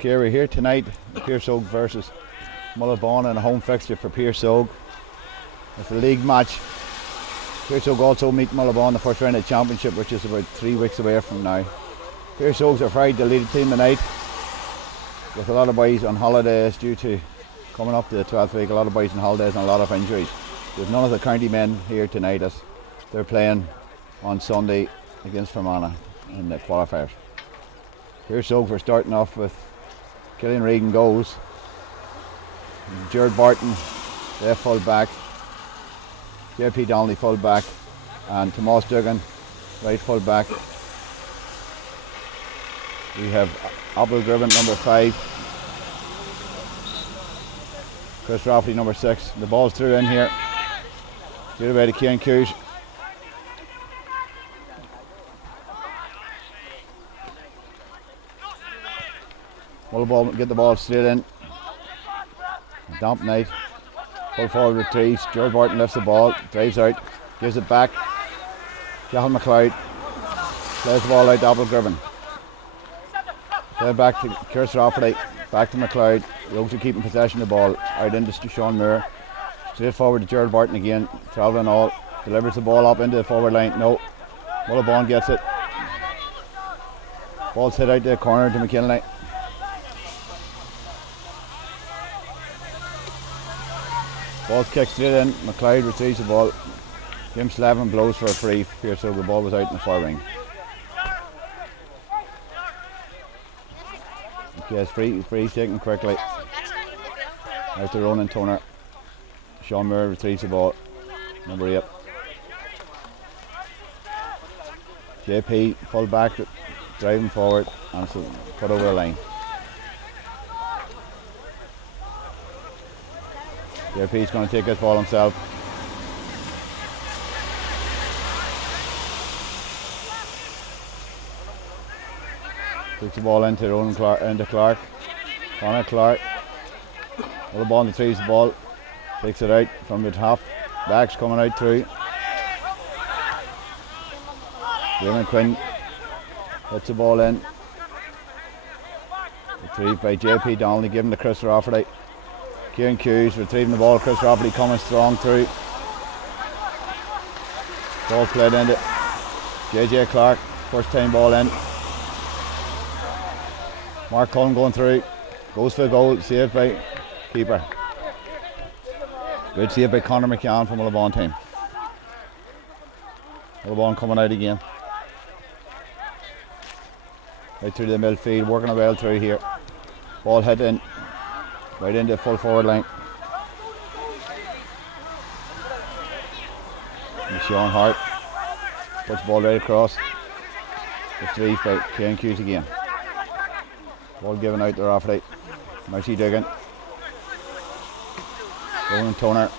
Okay, we're here tonight, Piarsaigh Óga versus Mullaghbawn in a home fixture for Piarsaigh Óga. It's a league match. Piarsaigh Óga also meet Mullaghbawn in the first round of the championship, which is about 3 weeks away from now. Piarsaigh Óga's a very deleted team tonight, with a lot of boys on holidays due to coming up to the 12th week, a lot of boys on holidays and a lot of injuries. There's none of the county men here tonight as they're playing on Sunday against Fermanagh in the qualifiers. Piarsaigh Óga are starting off with Killian Regan goals, Jared Barton left full back, JP Donnelly full back, and Tomas Duggan right full back. We have Apple Griven number 5, Chris Rafferty number 6. The ball's through in here, straight away to Cian Hughes. Mullaghbawn get the ball straight in. Damp night. Full forward retreats. Jared Barton lifts the ball, drives out, gives it back. Cathal McLeod plays the ball out to Apple Griven. Play back to Chris Rafferty, back to McLeod. The Oaks are keeping possession of the ball. Out into Sean Moore. Straight forward to Jared Barton again. Travelling all. Delivers the ball up into the forward line. No. Mullaghbawn gets it. Ball's hit out to the corner to McKinley. Ball's kicked straight in. McLeod retrieves the ball. Jim Slavin blows for a free. Piarsaigh Óga, the ball was out in the far wing. Okay, it's free taken quickly. Out to Ronan Toner. Sean Moore retrieves the ball. Number 8. JP full back, driving forward, and so put over the line. JP's going to take this ball himself. Takes the ball into Ronan Clark, into Clark. Connor Clark. Mullaghbawn retrieves the ball. Takes it out from mid half. Backs coming out through. Damon Quinn hits the ball in. Retrieved by JP Donnelly, given to Chris Rafferty. Cian Hughes retrieving the ball. Chris Rafferty coming strong through. Ball played into JJ Clark. First time ball in. Mark Cullen going through. Goes for a goal. Saved by keeper. Good save by Conor McCann from the Mullaghbawn team. Mullaghbawn coming out again. Right through the midfield, working well through here. Ball hit in. Right into the full forward line. And Sean Hart puts the ball right across. Retrieved by Cian Hughes again. Ball given out to Rafferty. Mercy Duggan. Ronan Toner.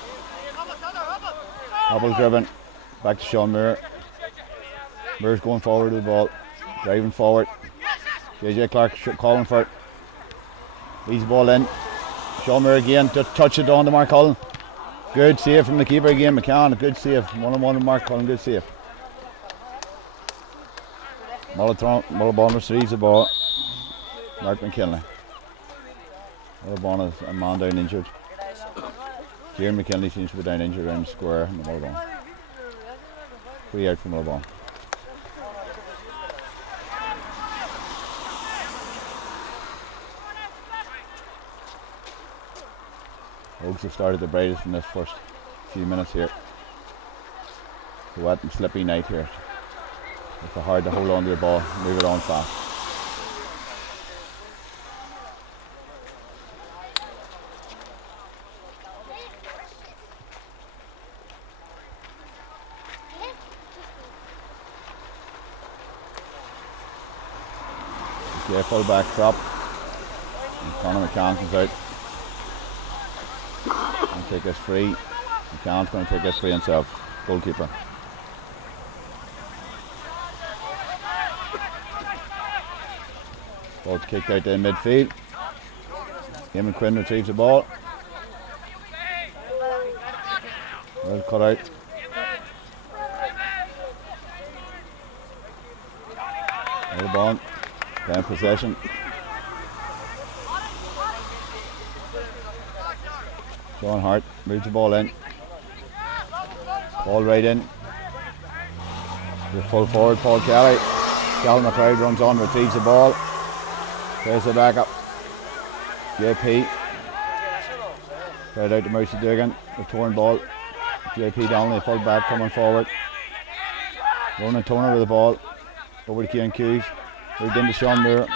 Apple Griven. Back to Sean Moore. Moore's going forward with the ball. Driving forward. JJ Clark calling for it. Leads the ball in. Sean Moore again to touch it on to Mark Cullen. Good save from the keeper again, McCann. Good save. 1-on-1 with Mark Cullen. Good save. Mullaghbawn receives the ball. Mark McKinley. Mullaghbawn is a man down injured. Kieran McKinley seems to be down injured around the square in the Mullaghbawn. Free out from Mullaghbawn. Oaks have started the brightest in this first few minutes here. It's a wet and slippy night here. It's hard to hold on to the ball, move it on fast. Yeah, full back drop. And Conor McCann comes out. And take this free. McCann's going to take this free himself. Goalkeeper. Ball kicked out to midfield. Eamon Quinn retrieves the ball. Well cut out. Mullaghbawn playing possession. Sean Hart moves the ball in. Ball right in. The full forward Paul Kelly. Cal McLeod runs on, retrieves the ball. Plays it back up. JP. Right out to Mousy Dugan. The torn ball. JP Donnelly, full back coming forward. Ronan Toner with the ball. Over to Kieran Hughes. Moved into Sean Moore.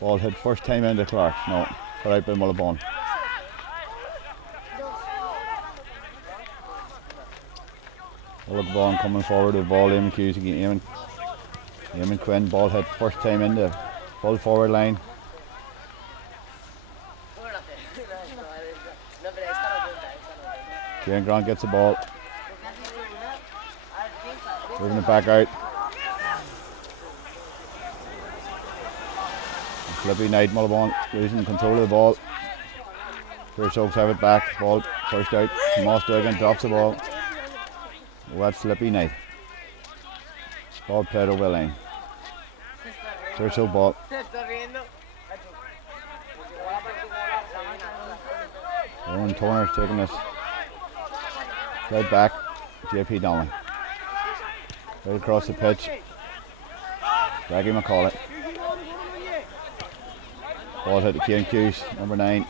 Ball hit first time into Clark. No, cut out by Mullaghbawn. Mullaghbawn coming forward with the ball. Eamon Hughes again. Eamon Quinn. Ball hit first time into full forward line. Kieran Grant gets the ball. Moving it back out. Flippy Knight, Mullaghbawn losing control of the ball. Piarsaigh Óga have it back. Ball pushed out. Moss Duggan drops the ball. Oh, that's Flippy Knight. Ball played over the line. Piarsaigh Óga ball. Owen Toner's taking this right back. JP Donnelly. Right across the pitch. Raggy McCauley. Ball hit to Kieran Hughes, number 9.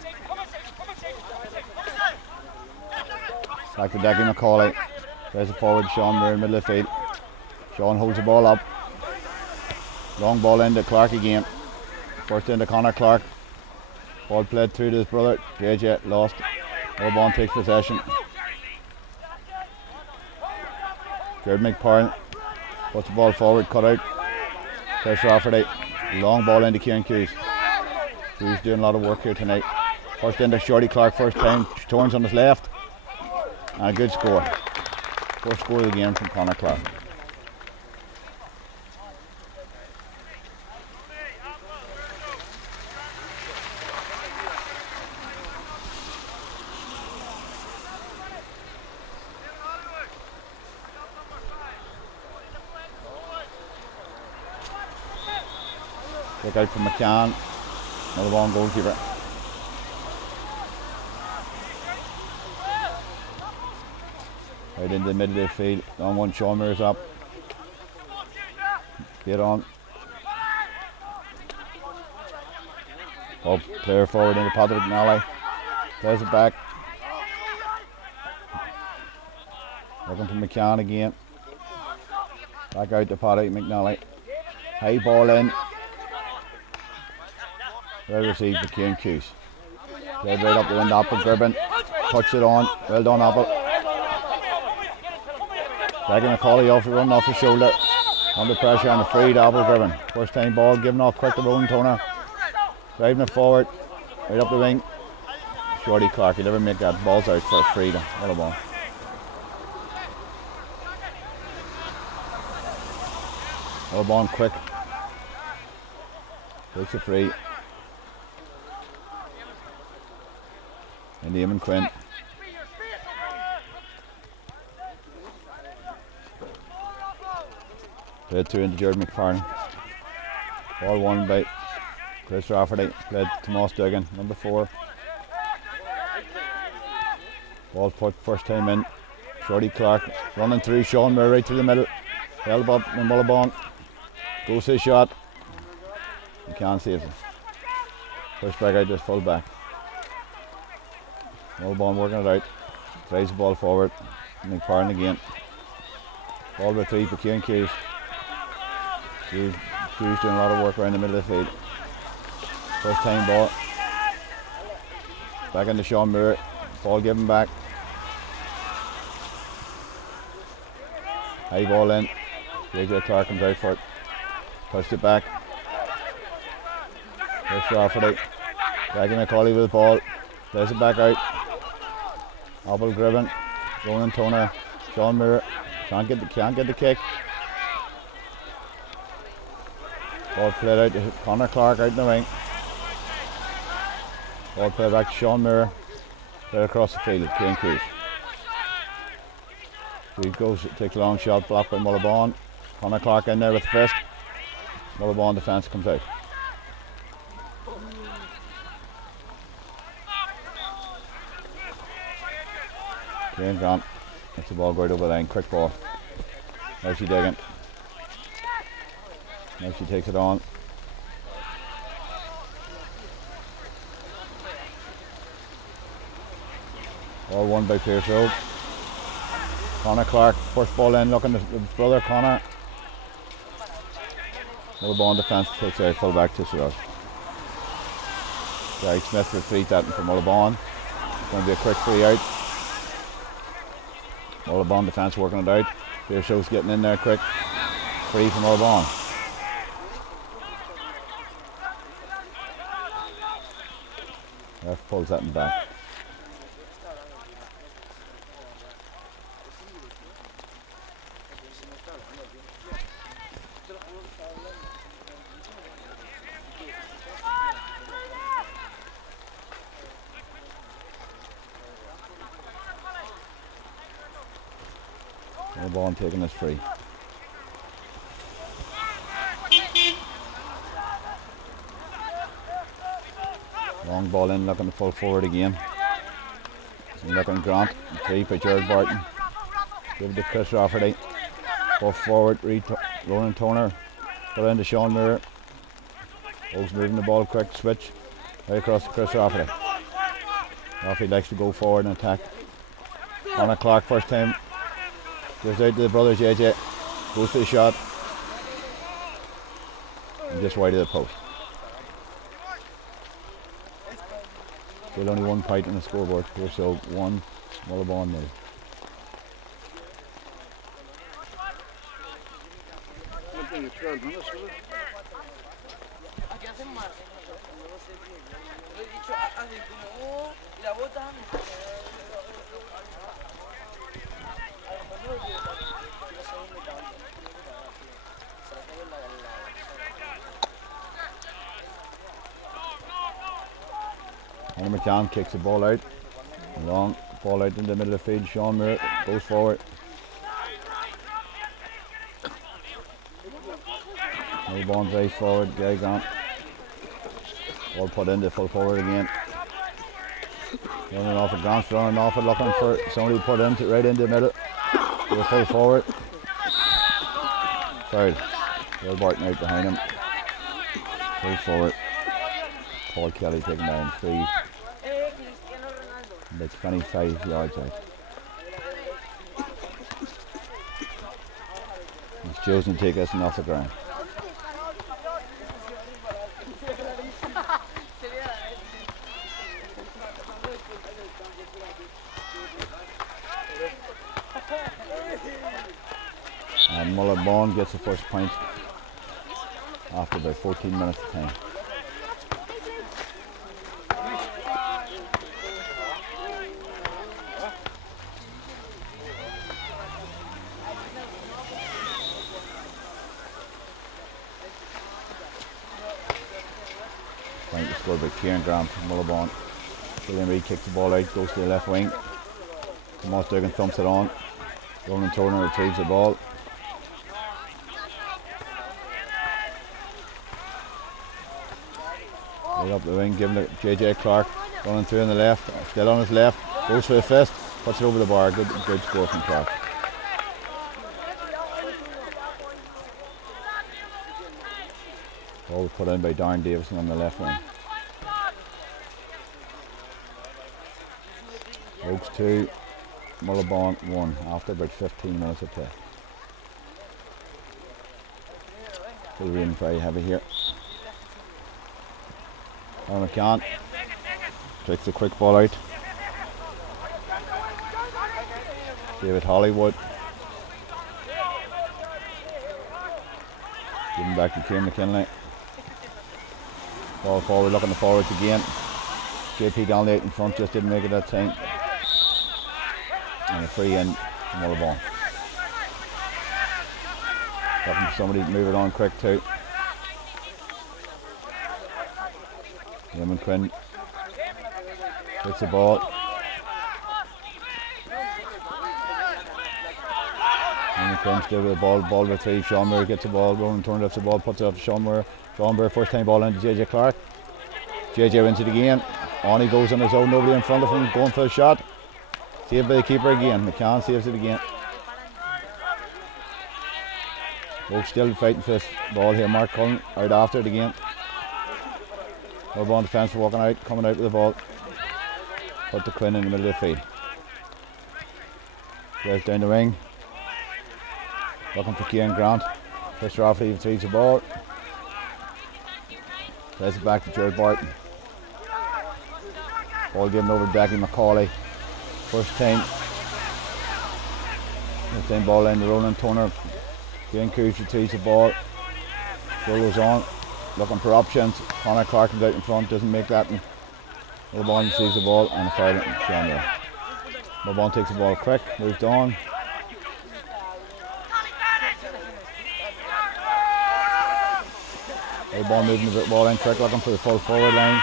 Back to Daggy McCauley. Plays it forward, Sean Moore in the middle of the field. Sean holds the ball up. Long ball into Clark again. First into Conor Clark. Ball played through to his brother. JJ lost. Mullaghbawn takes possession. Jared McParn puts the ball forward, cut out. Plays for Rafferty. Long ball into Kieran Hughes. Hughes doing a lot of work here tonight. First into Shorty Clark, first time. Turns on his left. And a good score. First score of the game from Conor Clark. Kick out from McCann. Mullaghbawn goalkeeper. Right into the middle of the field. Long one, Sean Moore's up. Get on. Up, player forward into Patrick McNally. Plays it back. Looking for McCann again. Back out to Patrick McNally. High ball in. Well received for Kieran Hughes. Played right up the wind, Apple Gribbon. Touched it on. Well done, Apple. Dragging McCauley off the run off his shoulder. Under pressure on the free to Apple Gribbon. First time ball given off quick to Rowan Toner. Driving it forward. Right up the wing. Shorty Clark. He'll never make that. Ball's out for a free to Mullaghbawn. Mullaghbawn quick. Takes a free. And Eamon Quinn. Played 2 into Jared McFarlane. Ball won by Chris Rafferty. Played to Moss Duggan, number 4. Ball put first time in. Shorty Clark running through Sean Moore right to the middle. Held up in Mullaghbawn. Goes his shot. You can't save it. Push back out just full back. Mullaghbawn working it out. Drives the ball forward. McFarlane again. Ball retrieved for Kieran Hughes. Hughes doing a lot of work around the middle of the field. First time ball. Back into Sean Moore. Ball given back. High ball in. JJ Clark comes out for it. Pushed it back. There's Rafferty. Jackie McCauley with the ball. Plays it back out. Apple Gribben. Ronan Toner. Sean Moore. Can't get the kick. Ball played out to Connor Clark out in the wing. Ball played back to Sean Moore. Played across the field. Kane Cruz. He goes, takes a long shot, blocked by Mullaghbawn. Connor Clark in there with the fist. Mullaghbawn defence comes out. Jane Grant gets the ball right over the line, quick ball. Now she digging. Now she takes it on. Ball won by Piarsaigh Óga. Connor Clark, first ball in, looking at his brother Connor. Mullaghbawn defence takes out full back to Siraj. Gary Smith retreat that for Mullaghbawn. It's going to be a quick free out. Mullaghbawn defence working it out. Piarsaigh Óga's getting in there quick. Free from Mullaghbawn. Ref pulls that in back. Mullaghbawn taking this free. Long ball in, looking to full forward again. Looking Grant, three by Jared Barton. Give it to Chris Rafferty. Go forward, Ronan Toner. Put it into Sean Moore. Óga's moving the ball quick, switch. Right across to Chris Rafferty. Rafferty likes to go forward and attack. Connor Clark first time. Goes out to the brothers JJ. Goes for the shot. And just wide of the post. Still only one point on the scoreboard. Piarsaigh Óga 1, Mullaghbawn 0. Conor McCann kicks the ball out. Long ball out in the middle of the field. Sean Moore goes forward. Mullaghbawn drives forward. Gary Grant. Ball put into full forward again. Running off at Grant's running off it, looking for somebody to put into right into the middle. To the full forward. Foul. Will Barton out behind him. Full forward. Paul Kelly taking down 3. About 25 yards out. He's chosen to take us off the ground. And Mullaghbawn gets the first point after about 14 minutes of time. Point was scored by Kieran Grant from Mullaghbawn. William Reid kicks the ball out, goes to the left wing. Tomas Duggan thumps it on. Ronan Turner retrieves the ball. Right up the wing, giving it JJ Clark, running through on the left, still on his left, goes for the fist, puts it over the bar. Good score from Clark. Ball was put in by Darren Davison on the left wing. Óga's 2, Mullaghbawn 1 after about 15 minutes of play. Still raining very heavy here. Conor McCann takes a quick ball out. David Hollywood Giving back to Kieran McKinley. Ball forward, looking the forwards again. JP Donnelly out in front, just didn't make it that time. And a free in from Mullaghbawn. Looking for somebody to move it on quick too. Eamon Quinn gets the ball. Eamon Quinn still with the ball with three. Sean Moore gets the ball, Ronan Turner lifts the ball, puts it up to Sean Moore. Sean Moore, first time ball into JJ Clark. JJ wins it again. On he goes on his own, nobody in front of him, going for a shot. Saved by the keeper again. McCann saves it again. Both still fighting for this ball here. Mark Cullen out after it again. Mullaghbawn defence walking out, coming out with the ball. Put the Quinn in the middle of the field. Plays down the wing. Looking for Kieran Grant. Fisher Offaly retrieves the ball. Plays it back to Jared Barton. Ball given over to Dackie McCauley. First time ball in the Roland Turner. Kieran Coos retrieves the ball. Ball goes on. Looking for options. Conor Clark comes out in front, doesn't make that. Mullaghbawn receives the ball and a foul in Sean there. Mullaghbawn takes the ball quick, moves on. Mullaghbawn moving the ball in quick, looking for the full forward line.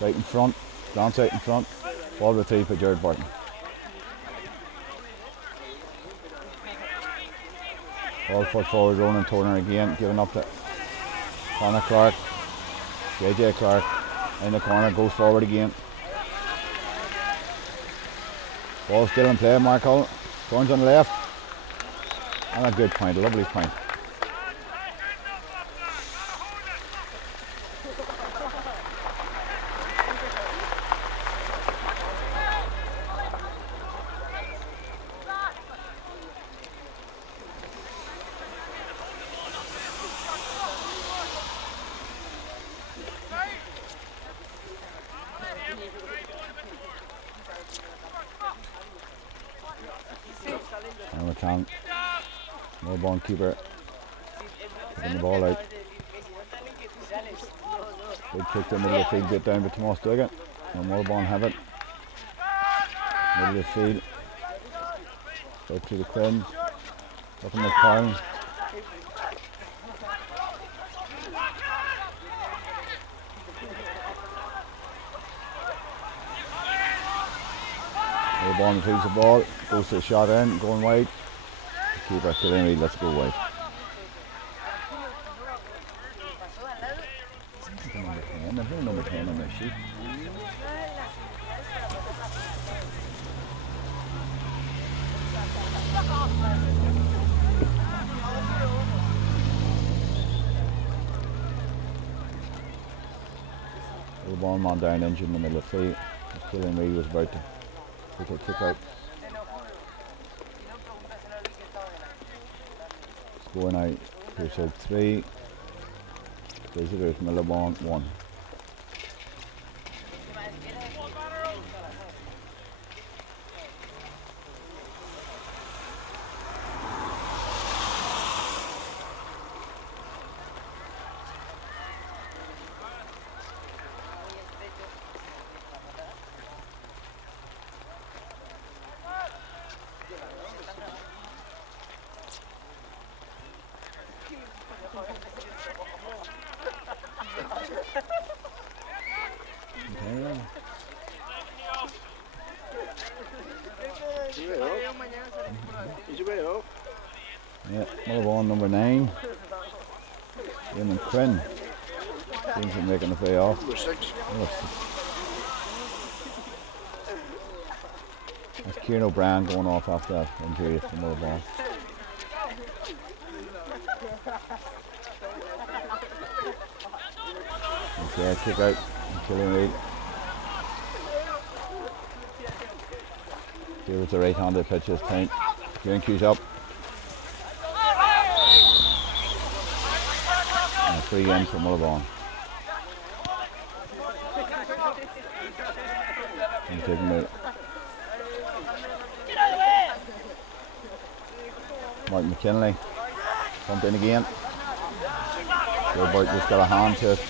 Right in front, Grant's out in front. Ball retrieved by Jared Barton. Ball foot forward, Ronan Turner again, giving up to Conor Clark. JJ Clark in the corner, goes forward again. Ball still in play, Mark Hull. Turns on the left. And a good point, a lovely point. And McCann, Mullaghbawn keeper, taking the ball out. Big kick to the middle of the field, get down to Tomas Duggan. And Mullaghbawn have it. Middle of the field. Out to the Quinn. Looking at Carn. Mullaghbawn retrieves the ball, goes to the shot in, going wide. The keeper still in, let's go wide. Number 10 on this sheet. Mullaghbawn man down injured in the middle of the field. Killian Reid was about to take a kick out. Score now, Piarsaigh 3, visitors Mullaghbawn 1. Yeah, Mullaghbawn number 9. Eamon Quinn seems to be making the play off. Number 6. That's Kieran O'Brien going off after that injury for Mullaghbawn. Okay, kick out. Killian Reid. Here with the right-handed pitch this time. Kieran cues up. And a free in for Mullaghbawn. And taking the Martin McKinley. Pumped in again. Gilbert just got a hand to it.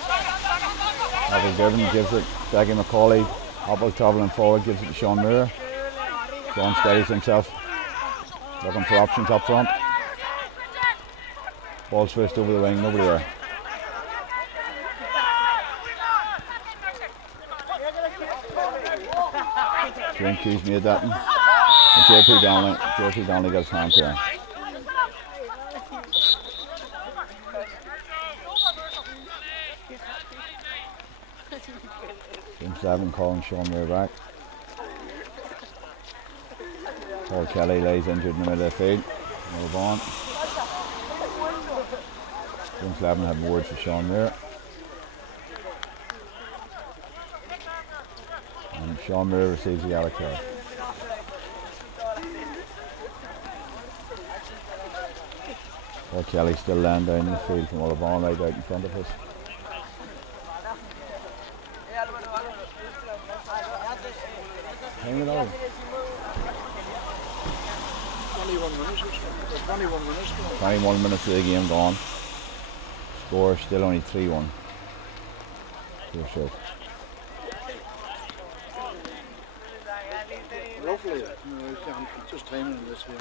Apple Gibbon gives it. Becky McCauley. Apple travelling forward, gives it to Sean Moore. Sean steadies himself. Looking for options up front. Ball switched over the wing, nobody there. Jane Hughes made that one. And JP Donnelly got his hand to her. Team 7 calling Sean Moore back. Paul Kelly lays injured in the middle of the field. Mullaghbawn. Team 11 had words for Sean Moore. And Sean Moore receives the yellow card. Paul Kelly still laying down in the field from Mullaghbawn right out in front of us. Hang it over. 21 minutes of the game gone. Score still only 3-1. Piarsaigh. Roughly, just timing in this game.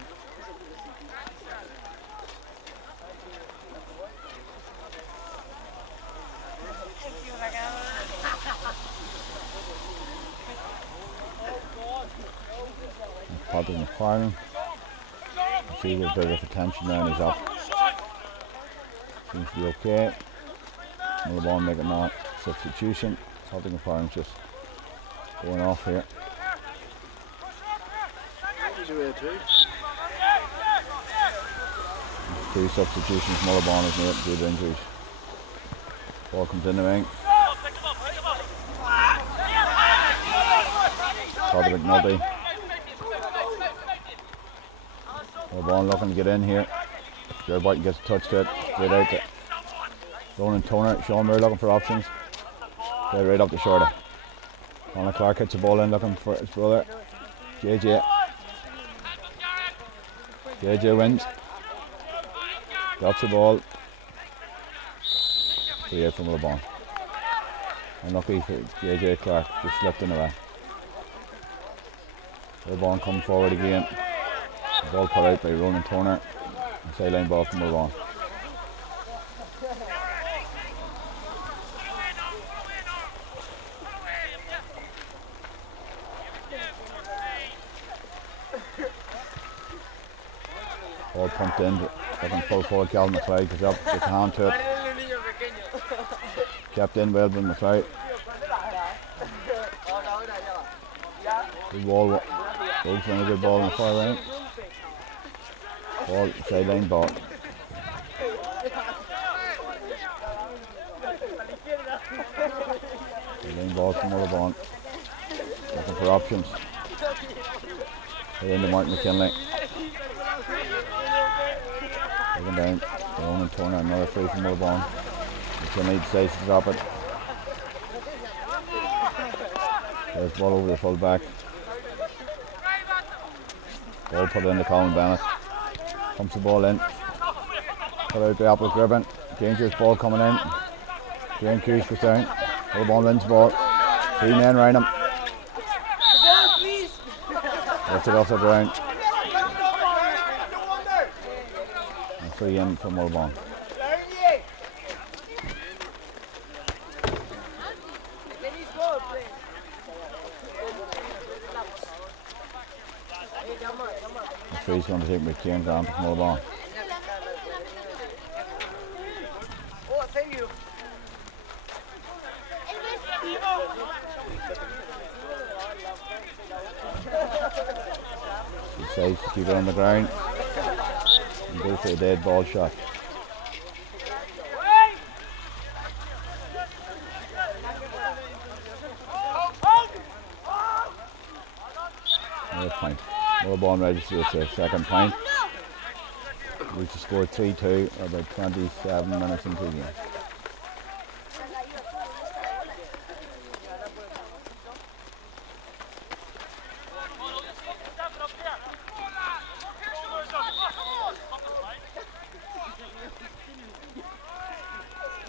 Patrick McFarlane. See a bit of attention there and he's up. Seems to be okay. Mullaghbawn making that substitution. Patrick McFarlane's just going off here. Two substitutions. Mullaghbawn has made due to injuries. Ball comes in the wing. Patrick McNulty. Mullaghbawn looking to get in here. Jared Barton gets a touch to it. Straight out to Ronan Toner. Sean Moore looking for options. Play right up the shoulder. Conor Clark hits the ball in looking for his brother. JJ. JJ wins. Drops the ball. Free out from Mullaghbawn. Unlucky for JJ Clark. Just slipped in the way. Mullaghbawn coming forward again. The ball put out by Ronan Toner. Sideline ball from Mullaghbawn. Ball pumped in, looking full forward. Calvin McLeod goes up, gets a hand to it. Kept in well by McLeod. Good ball. Goes in a good ball in the far right. Ball, sideline ball. Sideline ball from Mullaghbawn. Looking for options. Right into Martin McKinley. Looking down. Ronan Toner, another free from Mullaghbawn. McKinley decides to drop it. There's ball over the full back. Ball put in to Colin Bennett. Pumps the ball in. Put out the Apple Gribbon. Dangerous ball coming in. Jane Hughes goes down. Mullaghbawn wins the ball. 3 men round him. Lifts it off the ground. And 3 in for Mullaghbawn. He's going to take McKeon down to Mullaghbawn. He decides to keep it on the ground and go for a dead ball shot. Another point. Mullaghbawn registers a second point. We just scored 3-2 about 27 minutes into the game.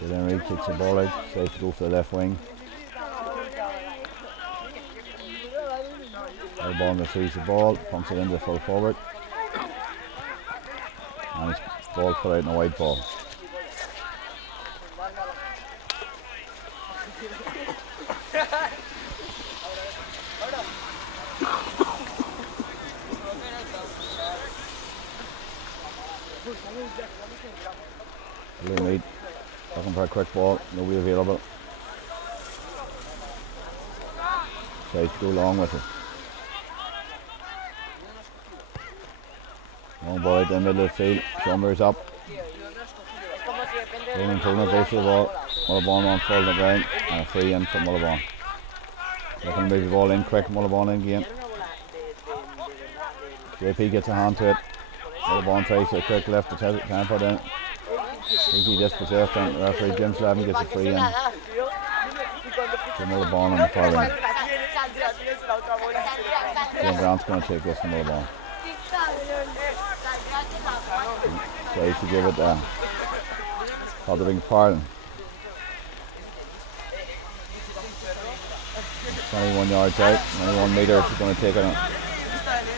Then Reid kicks the ball out, decides to go for the left wing. Mullaghbawn retrieves the ball, pumps it into the full forward. And his ball put out in a wide ball. Liam Reid looking for a quick ball, nobody available. Decides to go long with it. Long ball out in the middle of the field. Schomburg's up. Ronan Turner goes for the ball. Mullaghbawn won't fall to the ground. And a free in for Mullaghbawn. Looking to move the ball in quick. Mullaghbawn in again. JP gets a hand to it. Mullaghbawn tries a quick left to can't put in. Easy dispossessed and the referee Jim Slavin gets a free in. To Mullaghbawn on the far wing. Jim Grant's going to take this to Mullaghbawn. Tries to give it Calderwing Parlin. 21 yards out, 91 metres, he's going to take it out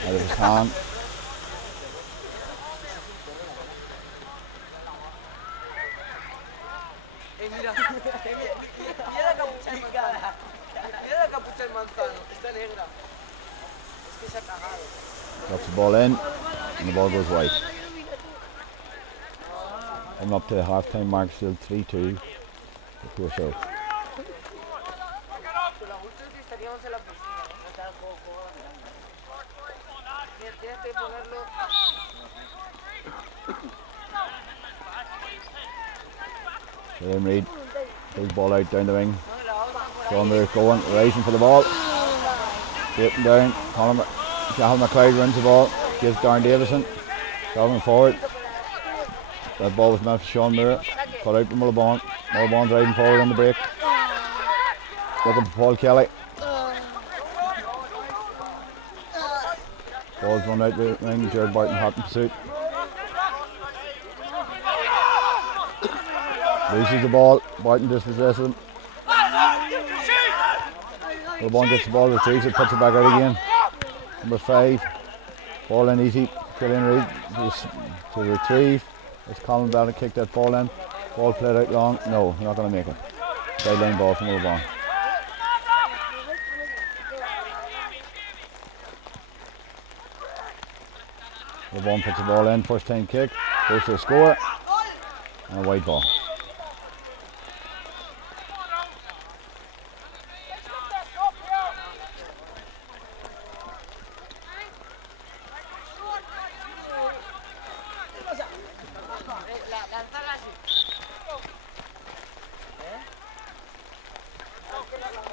of his hand. Drops the ball in and the ball goes wide. I'm up to the half time mark, still 3-2 for Piarsaigh. Liam Reid, big ball out down the wing. Schomburg going, rising for the ball. Getting down, Cahill McLeod runs the ball, gives Darren Davison, travelling forward. That ball was meant for Sean Moore, cut out for Mullaghbawn. Mullaghbawn's riding forward on the break. Looking for Paul Kelly. Ball's run out the ring, Jared Barton hot in pursuit. Loses the ball, Barton dispossesses him. Mullaghbawn gets the ball, retrieves it, puts it back out again. Number 5, ball in easy, Killian Reid to retrieve. It's Colin Bell to kick that ball in. Ball played out long, no, not going to make it. Sideline ball from Mullaghbawn. Mullaghbawn puts the ball in, first time kick, goes to the score, and a wide ball.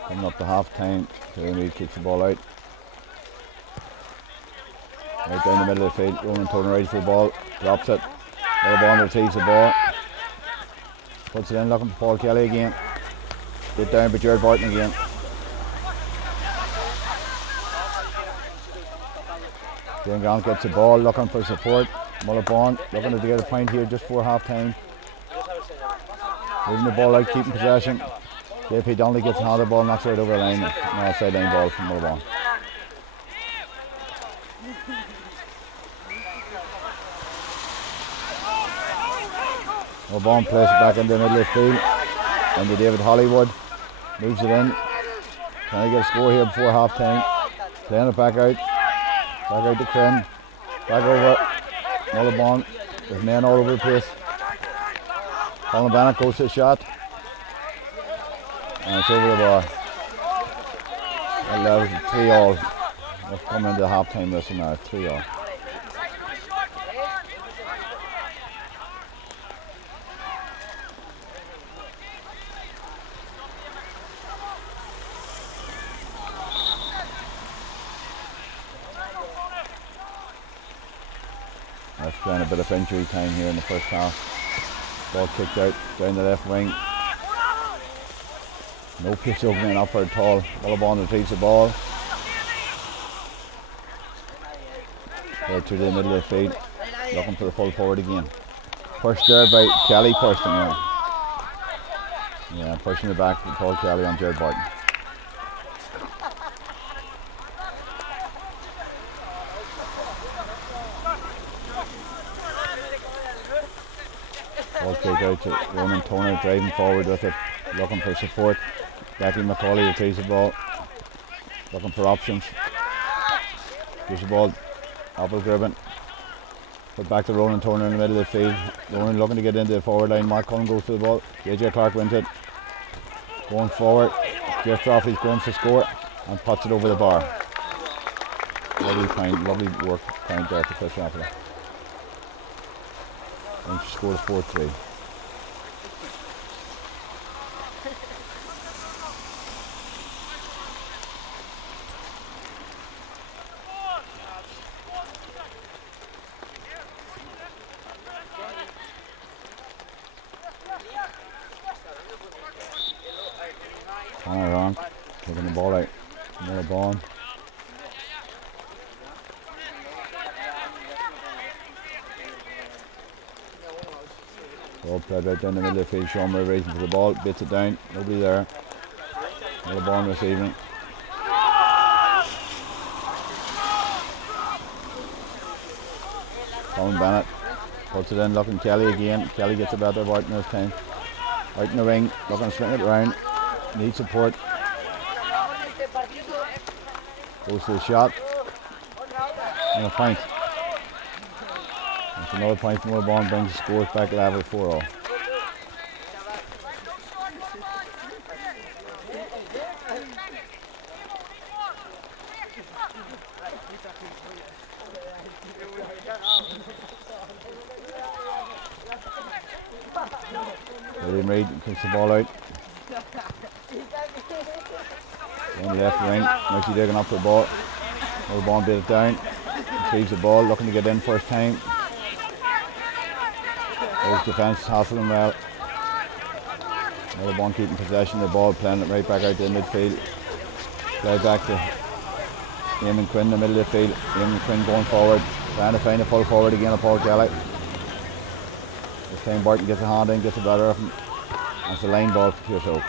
Coming up to half time, Reid kicks the ball out. Right down the middle of the field, Ronan Turner rides for the ball, drops it. Mullaghbawn retrieves the ball, puts it in, looking for Paul Kelly again. Get down by Jared Barton again. Jim Grant gets the ball, looking for support. Mullaghbawn looking to get a point here just before half time. Moving the ball out, keeping possession. JP Donnelly gets another ball, knocks it right over the line. Now sideline ball from Mullaghbawn. Mullaghbawn plays it back in the middle of the field. Into David Hollywood. Moves it in. Trying to get a score here before half time. Playing it back out. Back out to Quinn. Back over. Mullaghbawn. There's men all over the place. Colin Bennett goes to the shot. And it's over the bar. 3-all. We've come into the half time whistle now. 3-all. That's playing a bit of injury time here in the first half. Ball kicked out down the left wing. No pitch opening up for at all. Mullaghbawn retrieves the ball. Right to the middle of the field. Looking for the full forward again. Pushed there by Kelly, pushed him out. Yeah, pushing it back to Paul Kelly on Jared Barton. Ball kick out to Ronan Turner, driving forward with it, looking for support. Becky McCauley retrieves the ball, looking for options. Gives the ball, Apple Gribbon. Put back to Ronan Turner in the middle of the field. Ronan looking to get into the forward line. Mark Cullen goes to the ball. JJ Clark wins it. Going forward. Jeff Trophy's going for score and puts it over the bar. Lovely point, lovely work point there for Chris Raffler. And she scores 4-3. Connor wrong, taking the ball out. Mullaghbawn. Ball played right down the middle of the field. Sean racing for the ball, bits it down, nobody there. Mullaghbawn receiving. Colin Bennett puts it in, looking Kelly again. Kelly gets a better Barton this time. Out in the wing, looking to swing it round. Needs support. Goes to the shot. And a point. That's another point from Mullaghbawn, brings the scores back level 4-all. William Reid kicks the ball out. Down the left wing, Mikey digging up the ball. Mullaghbawn beat it down. Retrieves the ball, looking to get in first time. Old defence hassling well. Mullaghbawn keeping possession of the ball, playing it right back out to the midfield. Play back to Eamon Quinn in the middle of the field. Eamon Quinn going forward, trying to find a full forward again of Paul Kelly. This time Barton gets a hand in, gets the better of him. That's a line ball for Piarsaigh Óga.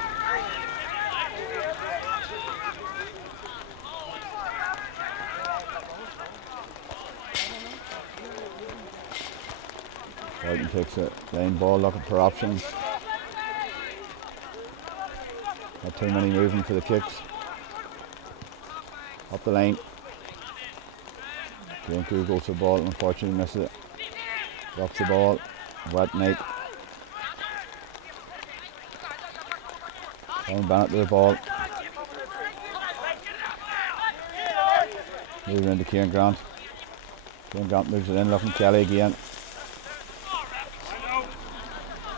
Barton takes a line ball, looking for options. Not too many moving for the kicks. Up the lane. Janku goes to the ball, unfortunately misses it. Drops the ball. Wet night. Colin Bennett to the ball. Moving into Cian Grant. Cian Grant moves it in, looking Kelly again.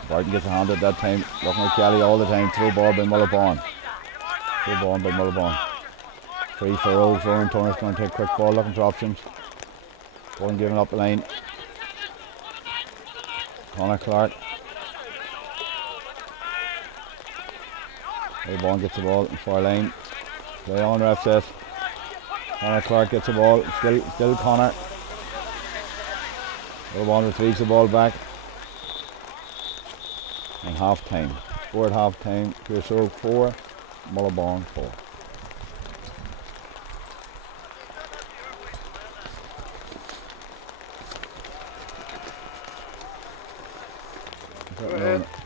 Barton gets a hand at that time, looking at Kelly all the time. Throw ball by Mullaghbawn. Throw ball by Mullaghbawn. Free for Oaks. Rowan Turner's going to take quick ball, looking for options. Going giving up the line. Connor Clark. Mullaghbawn gets the ball in far line. Play on, ref says. Connor Clark gets the ball. Still Connor. Mullaghbawn retrieves the ball back. And half time. Score at half time. Piarsaigh 4, Mullaghbawn 4.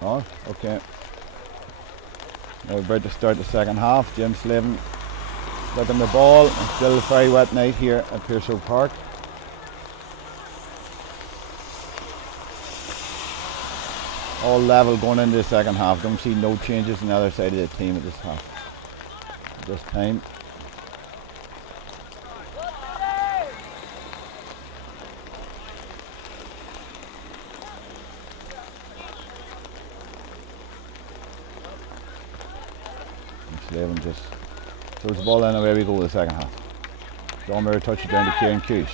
Oh, okay. Now we're about to start the second half. Jim Slavin looking the ball, and still a very wet night here at Piarsaigh Park. All level going into the second half. Don't see no changes on the other side of the team at this half. At this time. Slavin just throws the ball in, and away we go with the second half. John Murray touches down to Kieran Cuse.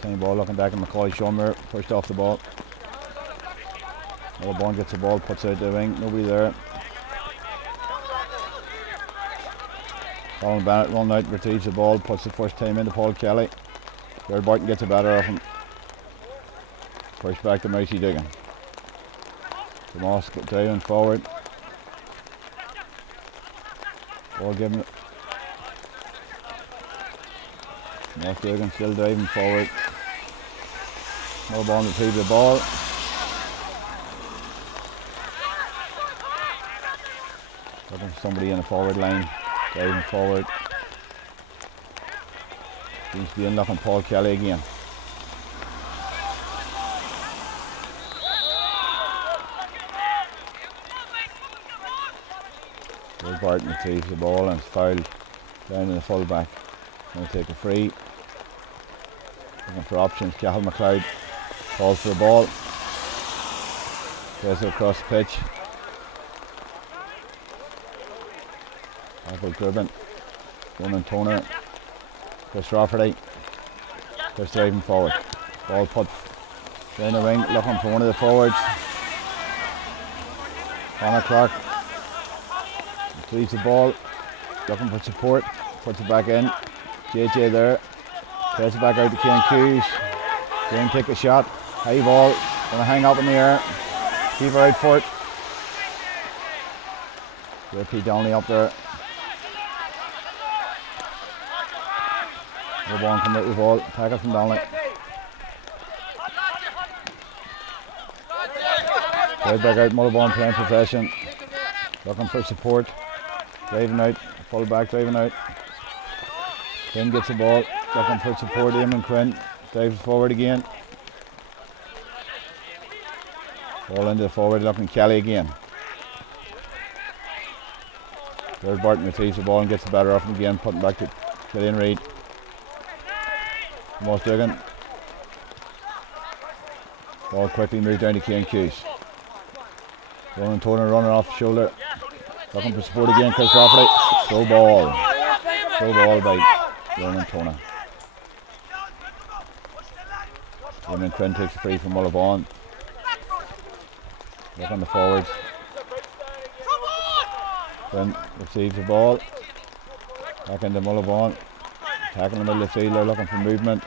Time ball looking back at McCauley. Sean Murray pushed off the ball. Mullaghbawn gets the ball, puts it out the wing, nobody there. Colin Bennett running out, retrieves the ball, puts the first time into Paul Kelly. Jared Barton gets the better of him. Push back to Mousy Diggin. Moss driving forward. Ball given. Moss Duggan still driving forward. Mullaghbawn retrieve the ball. Looking for somebody in the forward line. Driving forward. Seems to be unlocking Paul Kelly again. Will Barton retrieves the ball and it's fouled down in the full back. Going to take a free. Looking for options. Cathal McLeod calls for the ball. Plays it across the pitch. Michael Gribben. Ronan Toner. Chris Rafferty. Chris driving forward. Ball put down the wing. Looking for one of the forwards. Connor Clark. Retrieves the ball. Looking for support. Puts it back in. JJ there. Plays it back out to Kane Hughes. Kane take a shot. High ball. Gonna hang up in the air. Keep her out for it. JP Donnelly up there. Mullaghbawn can make the ball. Tackle from Donnelly. Right back out. Mullaghbawn playing possession. Looking for support. Driving out. Full back driving out. Quinn gets the ball. Looking for support. Eamon Quinn drives forward again. Ball into the forward. Looking Kelly again. There's Barton retrieves the ball and gets the better off him again. Putting back to Killian Reid. Moss Duggan. Ball quickly moves down to Kane Hughes. Ronan Toner running off the shoulder. Looking for support again. Chris Rafferty. Throw ball. Throw ball by Ronan Toner. Eamon Quinn takes the free from Mullaghbawn. Look on the forwards. Quinn receives the ball. Back into Mullaghbawn. Attacking the middle of the field. They're looking for movement.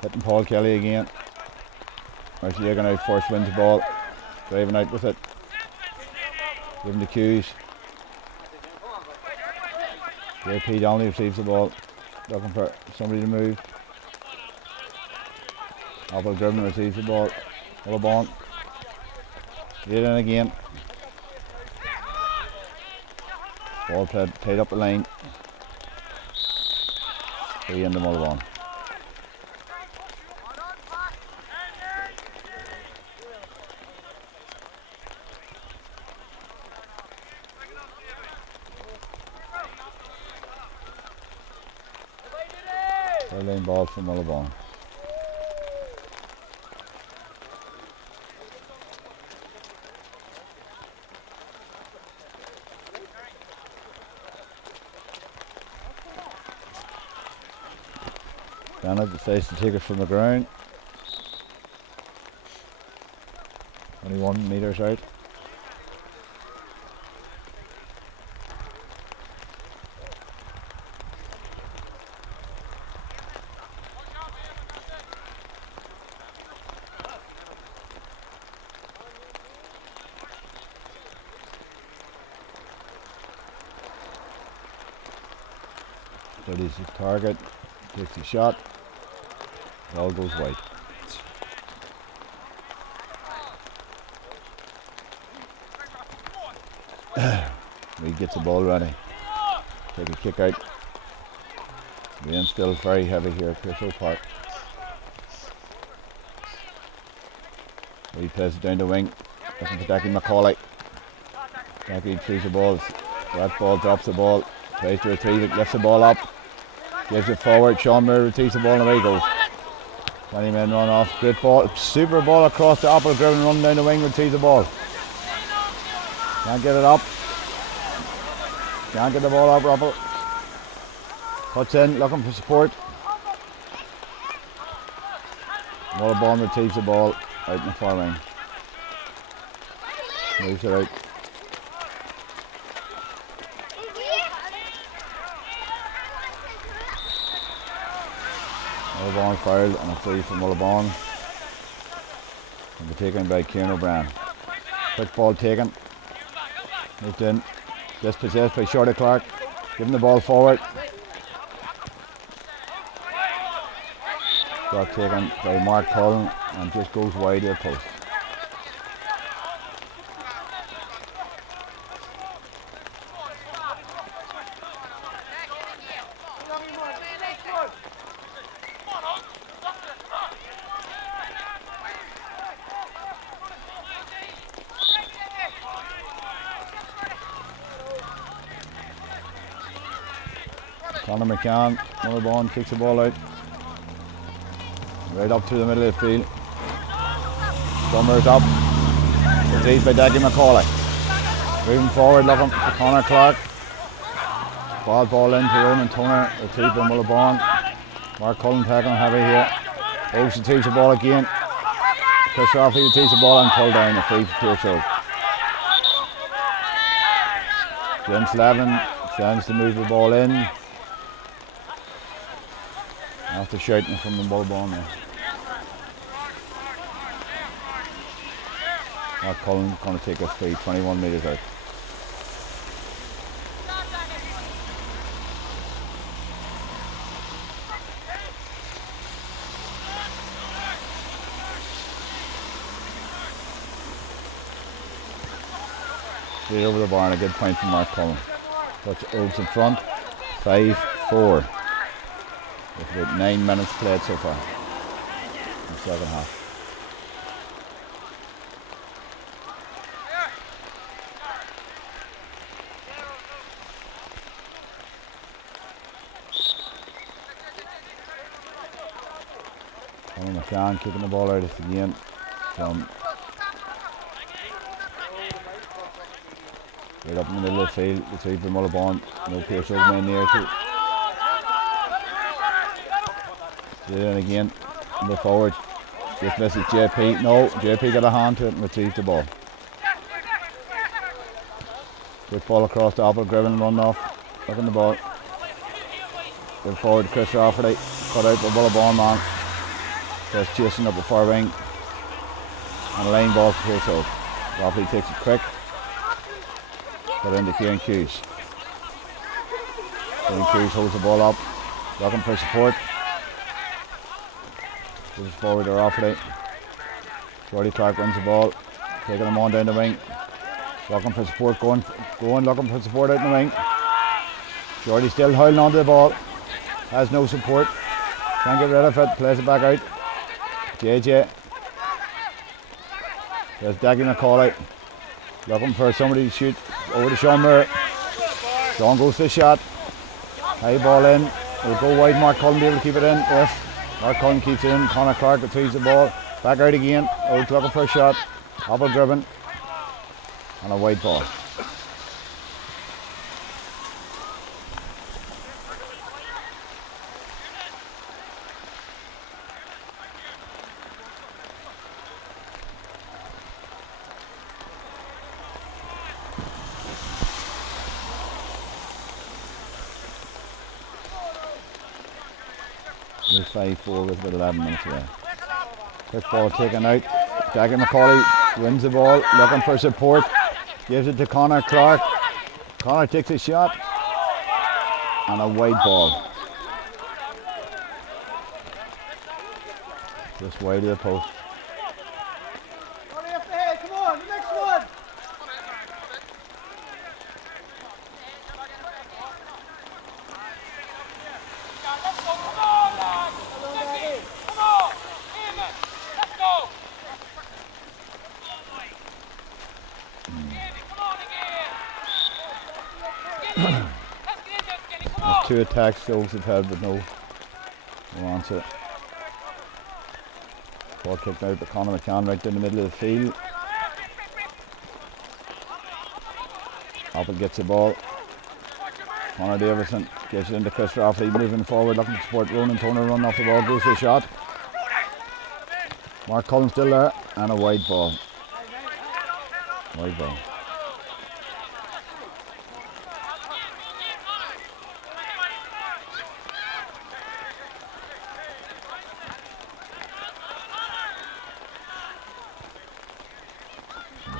Hitting Paul Kelly again. Marcy Egan out first, wins the ball. Driving out with it. Giving the cues. JP Donnelly receives the ball. Looking for somebody to move. Apple Driven receives the ball. Mullaghbawn. Get in again. Ball played up the line. Free into Mullaghbawn. Lane ball from Mullaghbawn. Bennett decides to take it from the ground. 21 metres out. Studies his target, takes a shot, ball goes wide. He gets the ball ready. Take a kick out. The end still very heavy here at Piarsaigh Park. He plays it down the wing, looking for Jackie McCauley. Jackie retrieves the ball. That ball drops the ball. Tries to retrieve it, lifts the ball up. Gives it forward. Sean Moore retrieves the ball and away he goes. 20 men run off. Great ball. Super ball across the Apple Griffin, running down the wing, retrieves the ball. Can't get it up. Can't get the ball up, Apple. Cuts in, looking for support. Mullaghbawn retrieves the ball out in the far wing. Moves it out. Mullaghbawn fouled and a free from Mullaghbawn. And be taken by Kieran O'Brien. Quick ball taken. Moved in. Dispossessed by Shorty Clark. Giving the ball forward. Shot taken by Mark Cullen and just goes wide of the post. Conor McCann, Mullaghbawn kicks the ball out. Right up to the middle of the field. Summers up. Retrieved by Daggy McCauley. Moving forward, looking for Conor Clark. Ball into Ronan Toner. Retrieved by Mullaghbawn. Mark Cullen tackling heavy here. Oaks retrieves the ball again. Chris Rafferty retrieves the ball and pulled down. A free for Piarsaigh Óga. James Levin stands to move the ball in. After shouting from the Mullaghbawn there. Mark Cullen going to take us free, 21 metres out. Straight over the bar and a good point from Mark Cullen. Touch Oaks in front, 5-4. With about 9 minutes played so far in the second half. Conor McCann kicking the ball out at the game from right up in the middle of the field. Retrieved by Mullaghbawn. No Piarsaigh Óga near to. Then again, in the forward. Just misses JP. No, JP got a hand to it and retrieved the ball. Quick ball across the Apple, Gribbon run off. Looking the ball. Good forward to Chris Rafferty. Cut out by Mullaghbawn man. Just chasing up the far wing. And a line ball for Piarsaigh Óga. Rafferty takes it quick. Put into Kieran Hughes. Kieran Hughes holds the ball up. Looking for support. Goes forward to Rafferty. Shorty Clark wins the ball. Taking him on down the wing. Looking for support, going looking for support out in the wing. Shorty still holding onto the ball. Has no support. Can't get rid of it. Plays it back out. JJ. There's Daggy McCauley. Looking for somebody to shoot over to Sean Moore. Sean goes to the shot. High ball in. Will go wide. Mark Cullen be able to keep it in. Yes. Mark Cullen keeps it in. Conor Clark retrieves the ball. Back out again. Oaks looking for a shot. Apple driven. And a wide ball. It's 5-4 with about 11 minutes away. Quick ball taken out. Daggy McCauley wins the ball, looking for support. Gives it to Conor Clark. Conor takes a shot. And a wide ball. Just wide of the post. Come on, the next one. There's 2 attacks the Oaks have had, but no answer. Ball kicked out by Conor McCann right in the middle of the field. Apple gets the ball. Conor Davison gets it into Chris Rafferty, moving forward, looking to support Ronan Toner, running off the ball, goes for a shot. Mark Cullen still there, and a wide ball. Wide ball.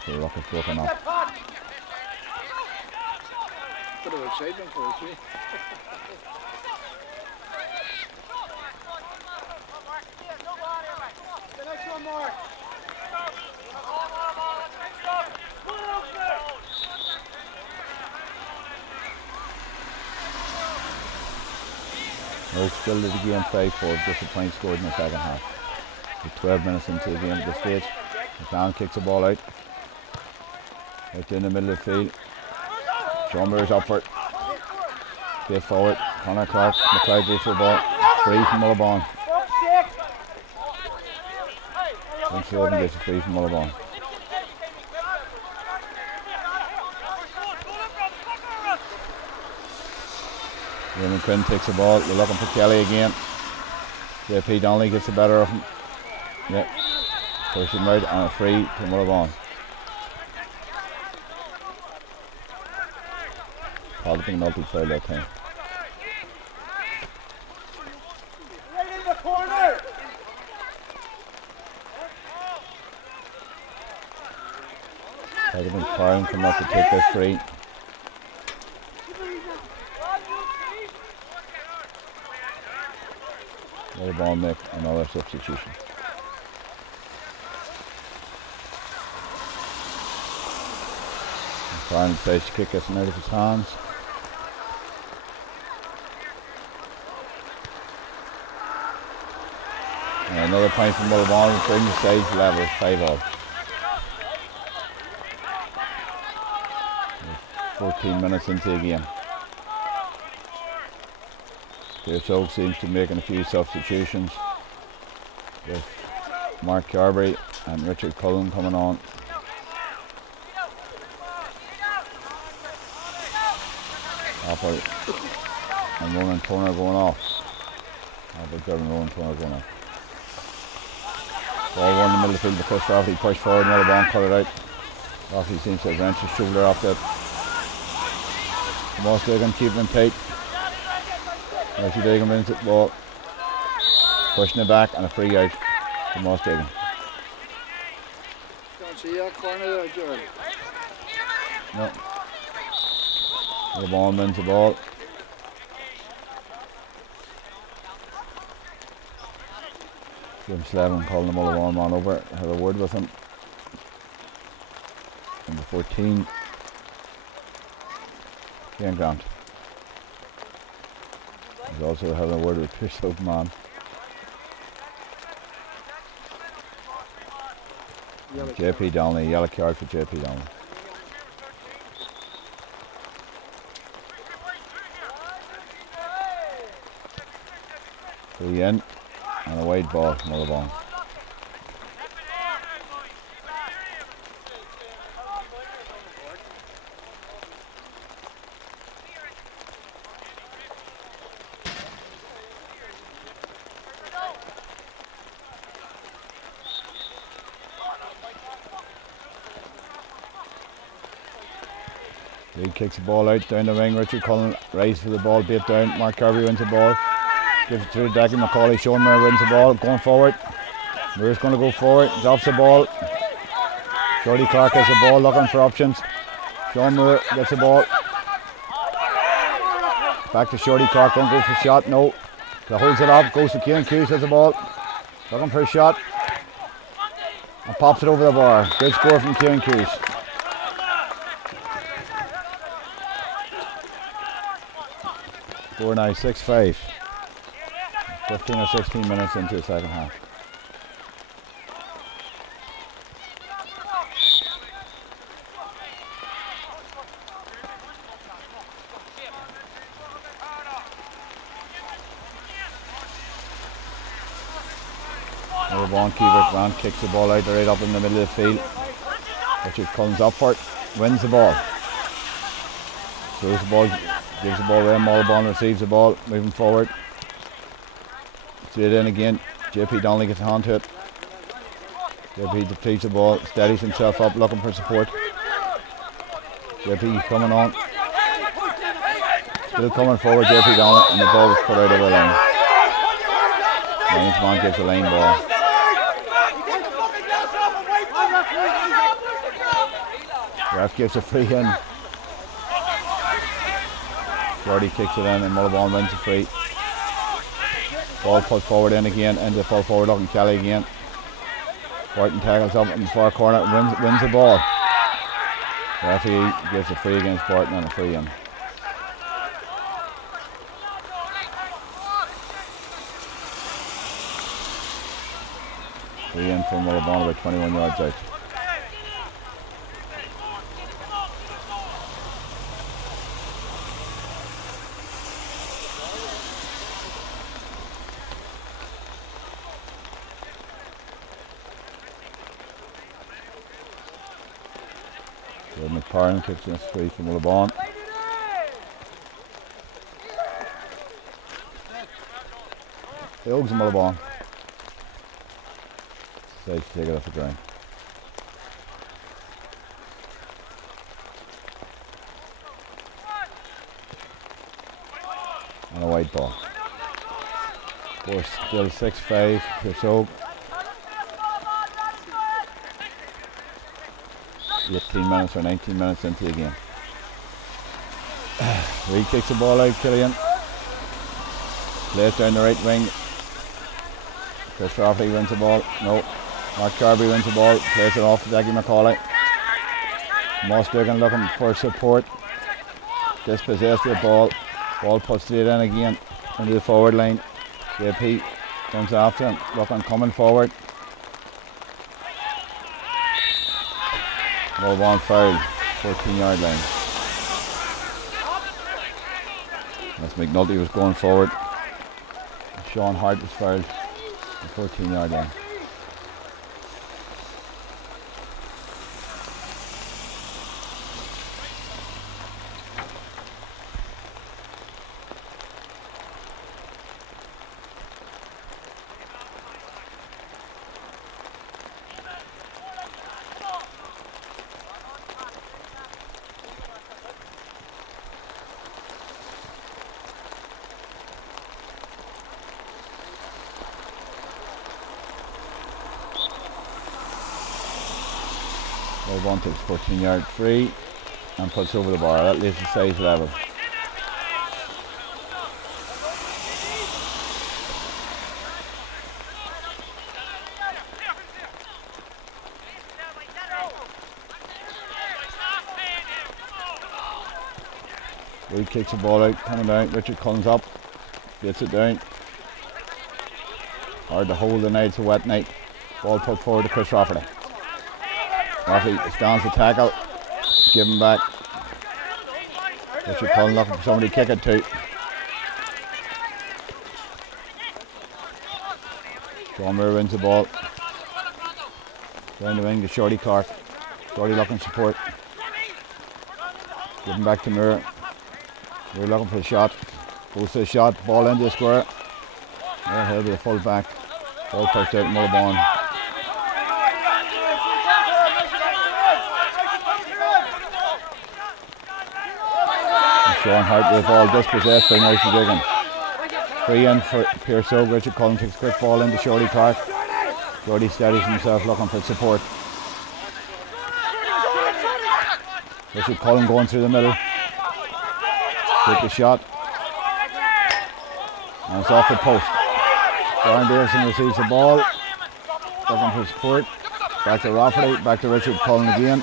The ruck is broken up. Bit of excitement for us, eh? The next one, Mark. We're still at the game 5-4, just a point scored in the second half. With 12 minutes into the game at this stage. McLaren kicks the ball out. Right in the middle of the field. Sean Moore's up for it. Straight forward. Conor Clark. McLeod goes for the ball. Free from Mullaghbawn. Thanks for gets a free from Mullaghbawn. Raymond Quinn takes the ball. They're looking for Kelly again. JP Donnelly gets the better of him. Yep. Pushes him out and a free to Mullaghbawn. Probably multi-foul that time. Right in the corner. I've been trying coming up to take this free. Mullaghbawn make another substitution. Trying to face kick us out of his hands. And another point from Mullaghbawn, bring the stage level 5-all. 14 minutes into the game. Piarsaigh Óga seems to be making a few substitutions with Mark Carberry and Richard Cullen coming on. Apple and Ronan Toner going off. Apple German Ronan Toner going off. Ball one in the middle of the field, the push Rafferty pushed forward, Mullaghbawn cut it out. Rafferty seems to have wrenched his shoulder off that. Moss Dagan keeping him tight. Richie Dagan wins the ball. Pushing it back and a free out to Moss Dagan. Don't see that corner there, Jared. No. Mullaghbawn wins the ball. Jim Slevin calling the Mullaghbawn man over, had a word with him. Number 14, Ian Grant. He's also having a word with Piarsaigh Óga man. JP Donnelly, yellow card for JP Donnelly. Three in and a wide ball from Mullaghbawn. Lee kicks the ball out down the wing. Richard Cullen rises for the ball, bait down. Mark Kirby wins the ball. Gives it to Declan McCauley. Sean Moore wins the ball. Going forward. Moore's going to go forward. Drops the ball. Shorty Clark has the ball, looking for options. Sean Moore gets the ball. Back to Shorty Clark. Don't go for a shot. No. He holds it up. Goes to Kieran Hughes with the ball. Looking for a shot. And pops it over the bar. Good score from Kieran Hughes. Score now 6-5. 15 or 16 minutes into the second half. Mullaghbawn keeper Grant kicks the ball out right up in the middle of the field. Richard Cullen's up for it, wins the ball. Throws the ball, gives the ball away. Mullaghbawn receives the ball, moving forward. Straight in again. JP Donnelly gets a hand to it. JP defeats the ball, steadies himself up, looking for support. JP coming on. Still coming forward, JP Donnelly, and the ball was put out of the line. Linesman gives the line ball. Ref gives a free in. Jordy kicks it in and Mullaghbawn wins the free. Ball put forward in again, into the full forward looking Kelly again. Barton tackles up in the far corner, wins the ball. Referee gives a free against Barton and a free in. Free in from Mullaghbawn about 21 yards out. McFarlane kicks this free from Mullaghbawn. The Ógs and Mullaghbawn. Decides to take it off the ground. And a wide ball. We're still 6-5 Piarsaigh Óga. 18 minutes or 19 minutes into the game. Reid kicks the ball out, Killian. Plays down the right wing. Chris Rafferty wins the ball. No. Mark Carby wins the ball. Plays it off to Jackie McCauley. Moss Duggan looking for support. Dispossessed the ball. Ball put straight in again into the forward line. JP comes after him. Looking coming forward. Mullaghbawn foul, 14-yard line. As McNulty was going forward, Sean Hart was fouled, the 14-yard line. Mullaghbawn takes 14-yard free and puts over the bar. That leaves the size level. Reid kicks the ball out, coming down. Richard comes up, gets it down. Hard to hold the night, it's a wet night. Ball put forward to Chris Rafferty. Rafferty stands the tackle, give him back. Richard Cullen looking for somebody to kick it to. Sean Moore wins the ball. Down the wing to Shorty Clark. Shorty looking support. Give him back to Moore. Moore looking for the shot. Goes to the shot, ball into the square. Ahead to the full back. Ball pushed out Mullaghbawn. Sean Hart with the ball dispossessed by Mercy Duggan. Free in for Piarsaigh Óga. Richard Cullen takes a quick ball into Shorty Clark. Shorty steadies himself looking for support. Richard Cullen going through the middle. Take the shot. And it's off the post. Brian Davison receives the ball. Looking for support. Back to Rafferty. Back to Richard Cullen again.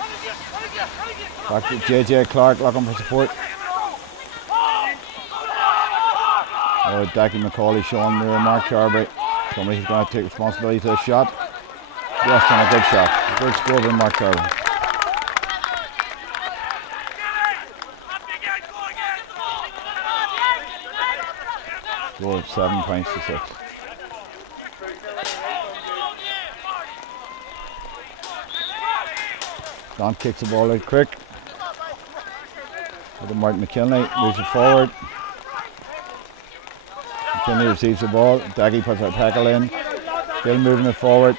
Back to JJ Clark looking for support. Jackie McCauley, Sean Moore, Mark Carby. Somebody who's going to take responsibility for this shot. Yes, and a good shot. Good score by Mark Carby. Score of 7 points to 6. Don kicks the ball out quick. Look at Martin McKinley, moves it forward. McKinley receives the ball. Daggy puts a tackle in. Still moving it forward.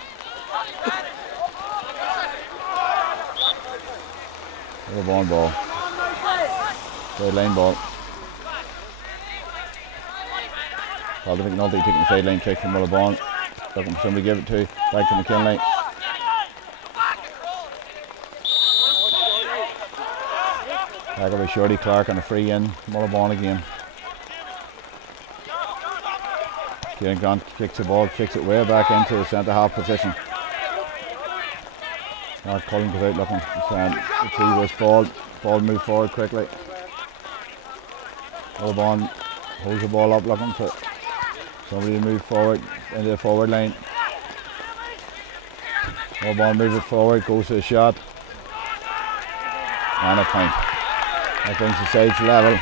Mullaghbawn ball. Sideline ball. Calder McNulty taking the sideline kick from Mullaghbawn. Looking for somebody to give it to. Back to McKinley. Tackle by Shorty Clark and a free in. Mullaghbawn again. Kieran Grant kicks the ball, kicks it way back into the centre half position. Mark Cullen goes out looking for the three-waist ball. Ball moved forward quickly. Mullaghbawn holds the ball up looking for somebody to move forward into the forward line. Mullaghbawn moves it forward, goes to the shot. And a point. That brings the sides level.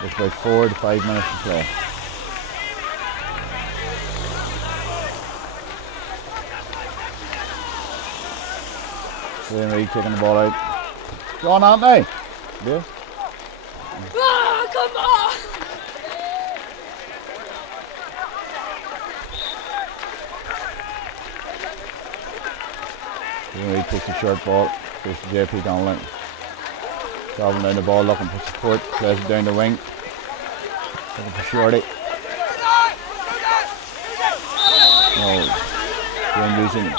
With about 4 to 5 minutes to play. Liam Reid taking the ball out. Go on out now. Yeah. Oh, come on! Liam Reid takes the short ball. Goes to JP Donnelly. Travelling down the ball, looking for support. Plays it down the wing. Looking for Shorty. No.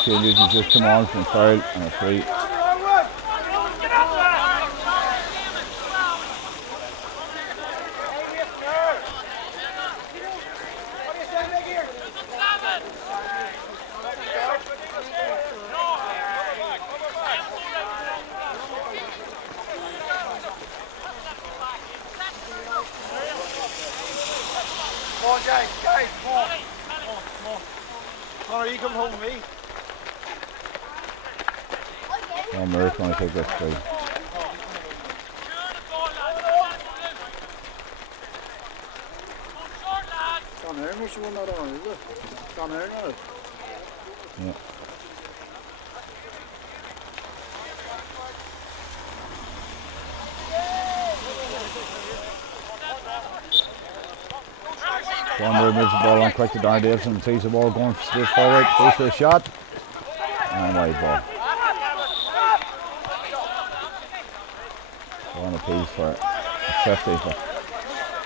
Shane Nugent just come on from foul and a free. You come home with me. Murray's going to take this free. John Aaron must have won that on, is it? John Aaron on it? Yeah. John Murray moves the ball on quick to Darren Davison, sees the ball going straight forward, goes for a shot, and wide ball. On a piece for a 50, but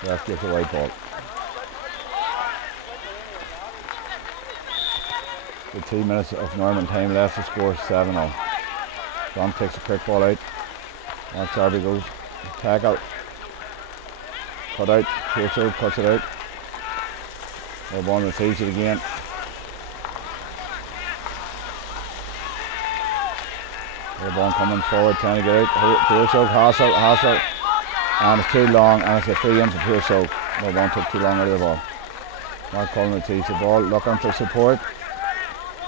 ref gives a wide ball. With 2 minutes of normal time left, the score 7-0. John takes a quick ball out. Mark Darby goes, tackle, cut out, Piarsaigh cuts it out. Mullaghbawn receives it again. Mullaghbawn coming forward, trying to get out. Piarsaigh, hassle, and it's too long, and it's a free in for Piarsaigh. Mullaghbawn took too long out of the ball. Mark Cullen receives the ball, looking for support.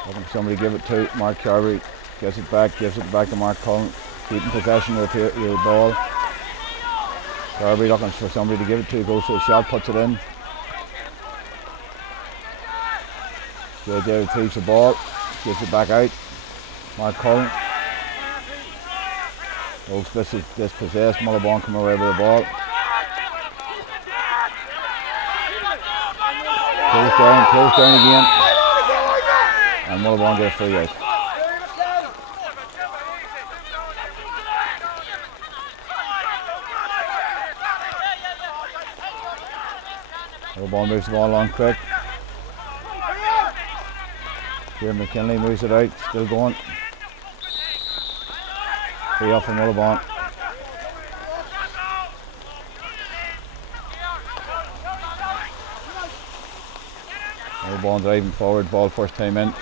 Looking for somebody to give it to. Mark Darby gives it back to Mark Cullen, keeping possession of the ball. Darby looking for somebody to give it to, goes for a shot, puts it in. JJ retrieves the ball, gives it back out. Mark Cullen. Oaks dispossessed, Mullaghbawn come away with the ball. Close down again. And Mullaghbawn get a free out. Mullaghbawn moves the ball along quick. Kieran McKinley moves it out, still going. Free up from Mullaghbawn. Mullaghbawn driving forward, ball first time in.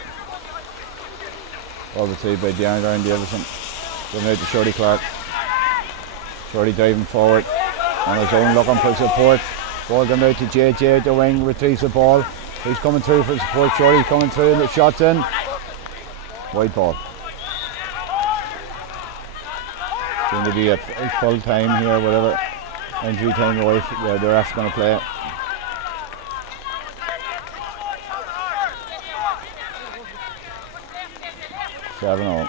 Ball retrieved by Darren Davison. Going out to Shorty Clark. Shorty driving forward on his own, looking for support. Ball going out to JJ at the wing, retrieves the ball. He's coming through for support. Shorty's coming through and the shot's in. White ball. Going to be at full time here, whatever. Injury time away. Yeah, the ref's going to play it. Seven-all.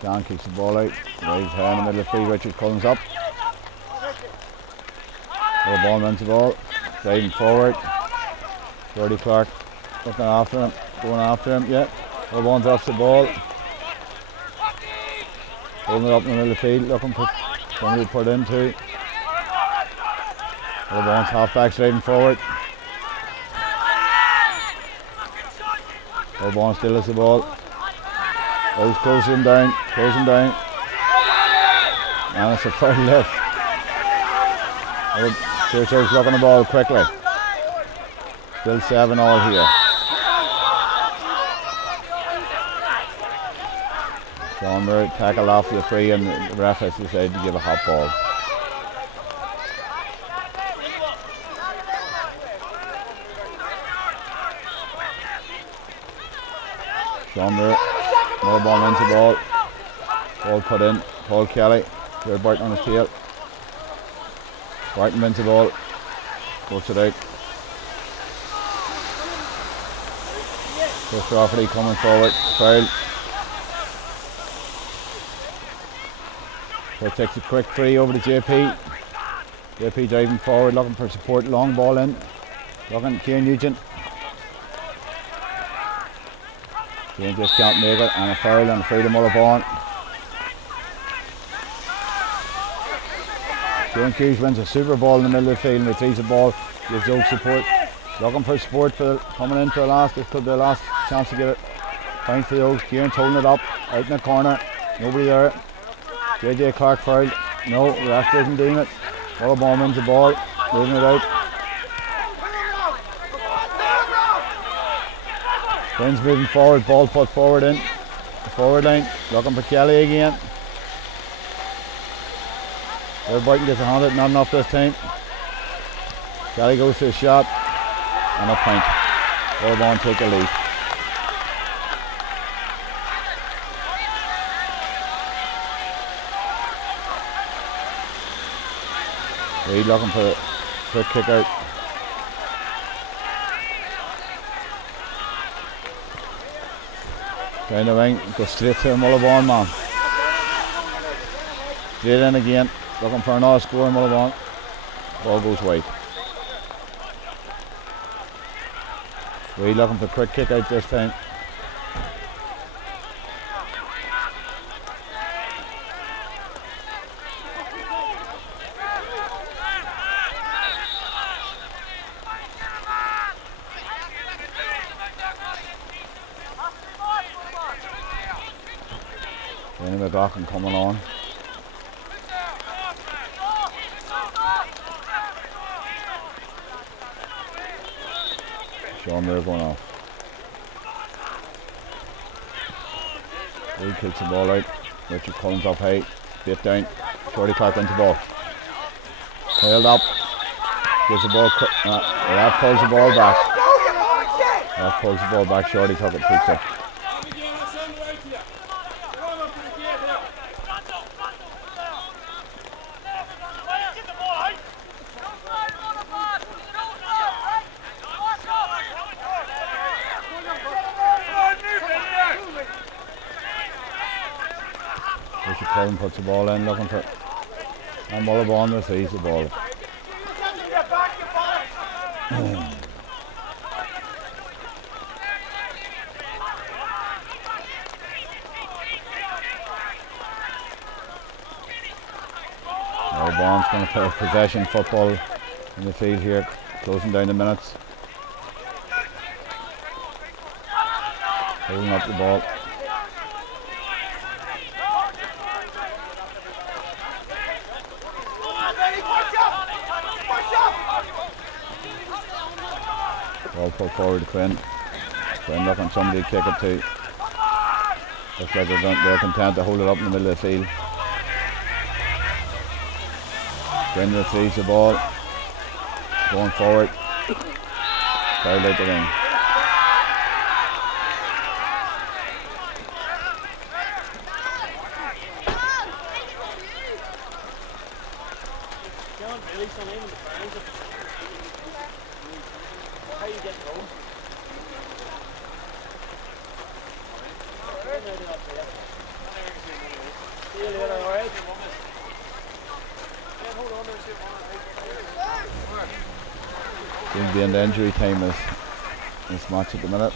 John kicks the ball out, right here in the middle of the field. Richard Cullen's up. Mullaghbawn runs the ball, driving forward. Shorty Clark looking after him, going after him, yeah. Mullaghbawn's off the ball. Holding it up in the middle of the field, looking for somebody to put into. Mullaghbawn's half back driving forward. Mullaghbawn still has the ball. O's closing him down, and it's a foul left. Piarsaigh looking the ball quickly. Still 7-all here. Sean Murray tackle off the free, and the ref has decided to give a hot ball. Sean Murray, Mullaghbawn wins the ball. Ball put in. Paul Kelly, Jared Barton on his tail. Barton wins the ball. Works it out. Chris Rafferty coming forward. Foul. So takes a quick free over to JP. JP driving forward, looking for support. Long ball in. Looking Kieran Nugent. Kieran just can't make it, and a foul and a free to Mullaghbawn. Kieran Hughes wins a super ball in the middle of the field and retrieves the ball. Gives Oak support. Looking for support coming in for the last. This could be the last chance to get it. Point for the Oaks. Kieran's holding it up out in the corner. Nobody there. JJ Clark fouled. No, the ref doesn't deem it. Mullaghbawn wins the ball, moving it out. Quinn's moving forward, ball put forward in the forward line. Looking for Kelly again. There Barton gets a hand, not enough this time. Kelly goes to a shot and a point. Mullaghbawn take the lead. Reid looking for a quick kick out. Down the wing, goes straight to Mullaghbawn man. Straight in again, looking for another score in Mullaghbawn. Ball goes wide. Reid looking for a quick kick out this time. McLaughlin coming on. Sean Muir going off. Reid kicks the ball out. Richard Collins up high. Bit down. Shorty Clark wins the ball. Held up. Gives the ball. That pulls the ball back. That pulls the ball back. Shorty took it too quick. Colin puts the ball in, looking for, and Mullaghbawn receives the ball. Mullaghbawn's going to play possession football in the field here, closing down the minutes. Holding up the ball. Ball put forward to Quinn. Quinn looking somebody to kick it to. Looks like they're content to hold it up in the middle of the field. Quinn retrieves the ball. Going forward. Fouled out the ring. Seems to be in the injury time this match at the minute.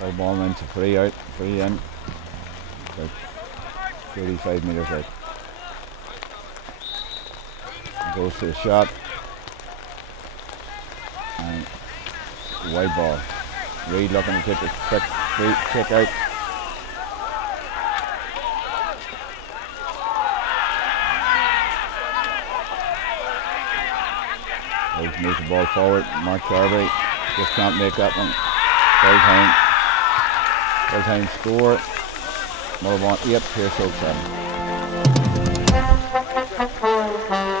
Low ball wins a free out, free in. About 35 metres out. Goes to the shot. And wide ball. Reid looking to take a quick free kick out. Reid moves the ball forward. Mark Carvey just can't make that one. Full time score. Mullaghbawn 8, Piarsaigh Óga 7.